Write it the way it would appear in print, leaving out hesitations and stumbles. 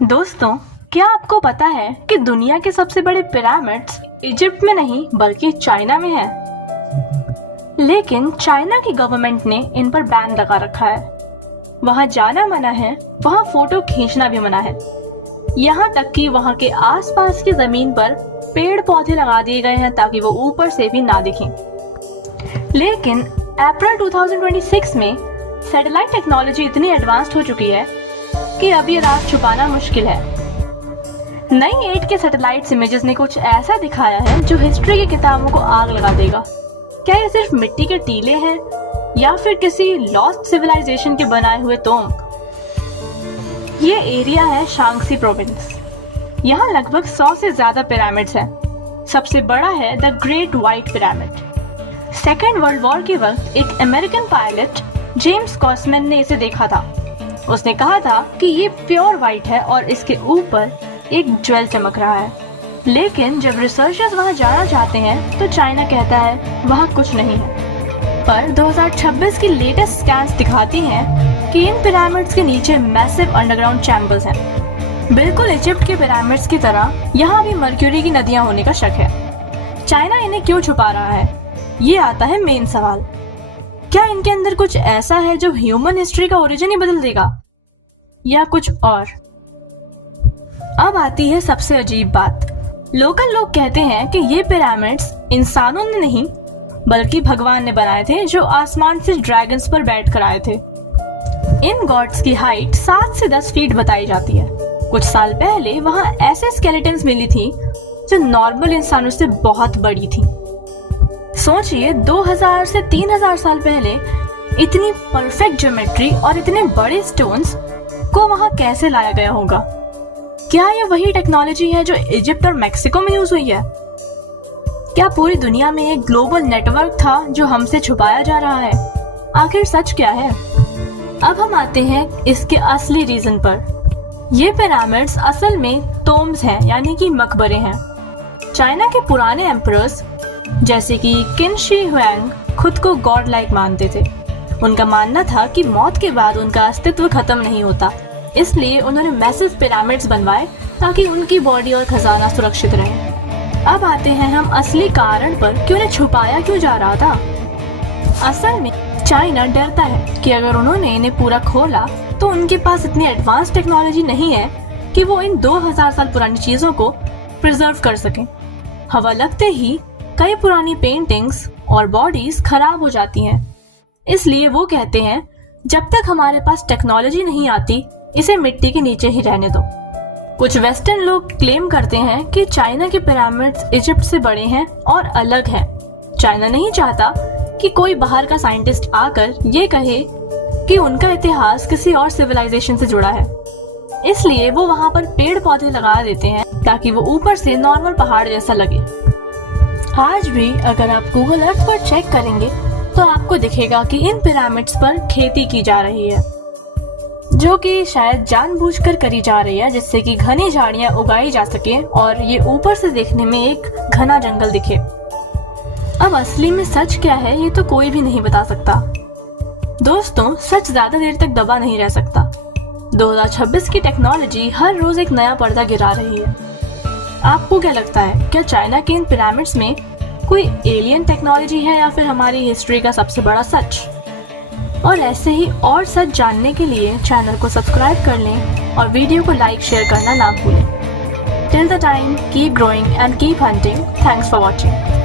दोस्तों, क्या आपको पता है कि दुनिया के सबसे बड़े पिरामिड्स इजिप्ट में नहीं बल्कि चाइना में हैं? लेकिन चाइना की गवर्नमेंट ने इन पर बैन लगा रखा है। वहां जाना मना है, वहां फोटो खींचना भी मना है। यहाँ तक कि वहां के आसपास की जमीन पर पेड़ पौधे लगा दिए गए हैं ताकि वो ऊपर से भी ना दिखें। लेकिन अप्रैल 2026 में सैटेलाइट टेक्नोलॉजी इतनी एडवांस्ड हो चुकी है कि अब ये राज छुपाना मुश्किल है। नई 8 के सैटेलाइट इमेजेस ने कुछ ऐसा दिखाया है जो हिस्ट्री की किताबों को आग लगा देगा। क्या ये सिर्फ मिट्टी के टीले हैं या फिर किसी लॉस्ट सिविलाइजेशन के बनाए हुए तोम? ये एरिया है शांगसी प्रोविंस। यहाँ लगभग 100 से ज्यादा पिरामिड्स हैं। सबसे बड़ा है the great white pyramid. Second world war के वक्त एक अमेरिकन पायलट जेम्स कॉस्मैन ने इसे देखा था। उसने कहा था कि ये प्योर व्हाइट है और इसके ऊपर एक ज्वेल चमक रहा है। लेकिन जब रिसर्चर्स वहां जाना चाहते हैं तो चाइना कहता है वहां कुछ नहीं है। पर 2026 की लेटेस्ट स्कैन्स दिखाती हैं कि इन पिरामिड्स के नीचे मैसिव अंडरग्राउंड चैम्बर्स हैं। बिल्कुल इजिप्ट के पिरामिड्स की तरह यहाँ भी मर्क्यूरी की नदियां होने का शक है। चाइना इन्हें क्यों छुपा रहा है? ये आता है मेन सवाल। क्या इनके अंदर कुछ ऐसा है जो ह्यूमन हिस्ट्री का ओरिजिन ही बदल देगा, या कुछ और? अब आती है सबसे अजीब बात। लोकल लोग कहते हैं कि ये पिरामिड्स इंसानों ने नहीं बल्कि भगवान ने बनाए थे, जो आसमान से ड्रैगन्स पर बैठ कर आए थे। इन गॉड्स की हाइट 7 से 10 फीट बताई जाती है। कुछ साल पहले वहां ऐसे स्केलेटन्स मिली थी जो नॉर्मल इंसानों से बहुत बड़ी थी। सोचिए, 2000 से 3000 साल पहले इतनी परफेक्ट ज्योमेट्री और इतने बड़े स्टोन्स को वहां कैसे लाया गया होगा? क्या यह वही टेक्नोलॉजी है जो इजिप्ट और मेक्सिको में यूज हुई है? क्या पूरी दुनिया में एक ग्लोबल नेटवर्क था जो हमसे छुपाया जा रहा है? आखिर सच क्या है? अब हम आते हैं इसके असली रीजन पर। ये पिरामिड्स असल में टोम्स हैं, यानी कि मकबरे हैं। चाइना के पुराने एम्परर्स जैसे कि किन शी हुआंग खुद को गॉड लाइक मानते थे। उनका मानना था कि मौत के बाद उनका अस्तित्व खत्म नहीं होता, इसलिए उन्होंने मैसिव पिरामिड्स बनवाए ताकि उनकी बॉडी और खजाना सुरक्षित रहे। अब आते हैं हम असली कारण पर कि उन्हें छुपाया क्यों जा रहा था। असल में चाइना डरता है कि अगर उन्होंने इन्हें पूरा खोला तो उनके पास इतनी एडवांस टेक्नोलॉजी नहीं है कि वो इन 2000 साल पुरानी चीजों को प्रिजर्व कर सकें। हवा लगते ही कई पुरानी पेंटिंग्स और बॉडीज खराब हो जाती हैं। इसलिए वो कहते हैं जब तक हमारे पास टेक्नोलॉजी नहीं आती इसे मिट्टी के नीचे ही रहने दो। कुछ वेस्टर्न लोग क्लेम करते हैं कि चाइना के पिरामिड्स इजिप्ट से बड़े हैं और अलग हैं। चाइना नहीं चाहता कि कोई बाहर का साइंटिस्ट आकर ये कहे कि उनका इतिहास किसी और सिविलाइजेशन से जुड़ा है। इसलिए वो वहां पर पेड़ पौधे लगा देते हैं ताकि वो ऊपर से नॉर्मल पहाड़ जैसा लगे। आज भी अगर आप गूगल अर्थ पर चेक करेंगे तो आपको दिखेगा कि इन पिरामिड्स पर खेती की जा रही है, जो कि शायद जानबूझकर करी जा रही है जिससे कि घनी झाड़ियां उगाई जा सके और ये ऊपर से देखने में एक घना जंगल दिखे। अब असली में सच क्या है ये तो कोई भी नहीं बता सकता। दोस्तों, सच ज्यादा देर तक दबा नहीं रह सकता। 2026 की टेक्नोलॉजी हर रोज एक नया पर्दा गिरा रही है। आपको क्या लगता है, क्या चाइना के इन पिरामिड्स में कोई एलियन टेक्नोलॉजी है या फिर हमारी हिस्ट्री का सबसे बड़ा सच? और ऐसे ही और सच जानने के लिए चैनल को सब्सक्राइब कर लें और वीडियो को लाइक शेयर करना ना भूलें। Till the time, keep growing and keep hunting. Thanks for watching.